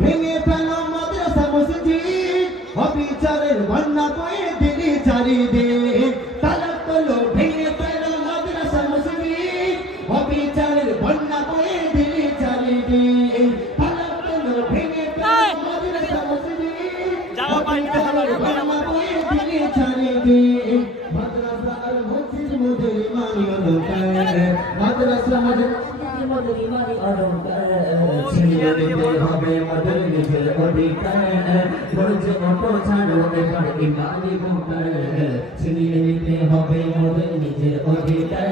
ভেঙে ফেলো মাদ্রাসা মসজিদ অবিচারের বন্যা বয়ে দিলি চারিদিক তালাক করলো ভেঙে ফেলো মাদ্রাসা মসজিদ অবিচারের বন্যা বয়ে দিলি চারিদিক তালাক করলো ভেঙে ফেলো মাদ্রাসা মসজিদ অবিচারের বন্যা বয়ে দিলি চারিদিক মাদ্রাসা আর মসজিদ মধ্যে ইমানি অলঙ্কার মাদ্রাসা মধ্যে ইমানি অলঙ্কার ছিনিয়ে নিতে হবে মদের নিজের অধিকার বলছে অটো ছাড়ো এবার ইমানি ভোকার ছিনিয়ে নিতে হবে মদের নিজের অধিকার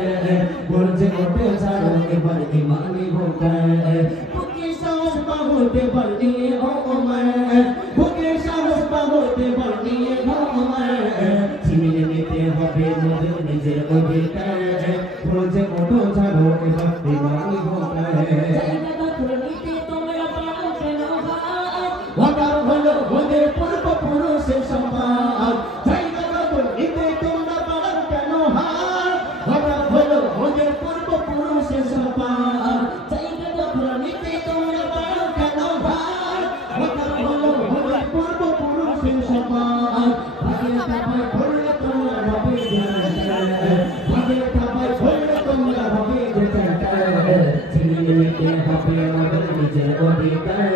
বলছে অটো ছাড়ো এবার ইমানি ভোকার বুকে সাহস পাহতে পারনি ও ওমর বুকে সাহস পাহতে পারনি ও ওমর ছিনিয়ে নিতে হবে মদের নিজের অধিকার বলছে অটো ছাড়ো এবার ইমানি ভোকার ওদের পূর্বপুরুষের সম্মান জায়গা দখল নিতে তোমরা পারো কেন হার হঠাৎ হলো ওদের পূর্বপুরুষের সম্মান জায়গা দখল নিতে তোমরা পারো কেন হার হঠাৎ হলো ওদের পূর্বপুরুষের সম্মান ভাগের থাপায় পড়লে তোমরা হবে ভাগের থাপায় পড়লে তোমরা হবে ছিনিয়ে নিতে হবে আমাদের নিজের অধিকার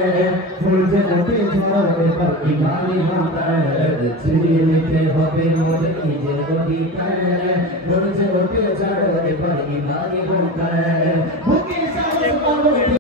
ফুলছে ওঠে ঝড় এবার ইমানি ভোকার ছিনিয়ে নিতে হবে আমাদের নিজের অধিকার ফুলছে ওঠে ঝড় এবার ইমানি ভোকার বুকে